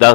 10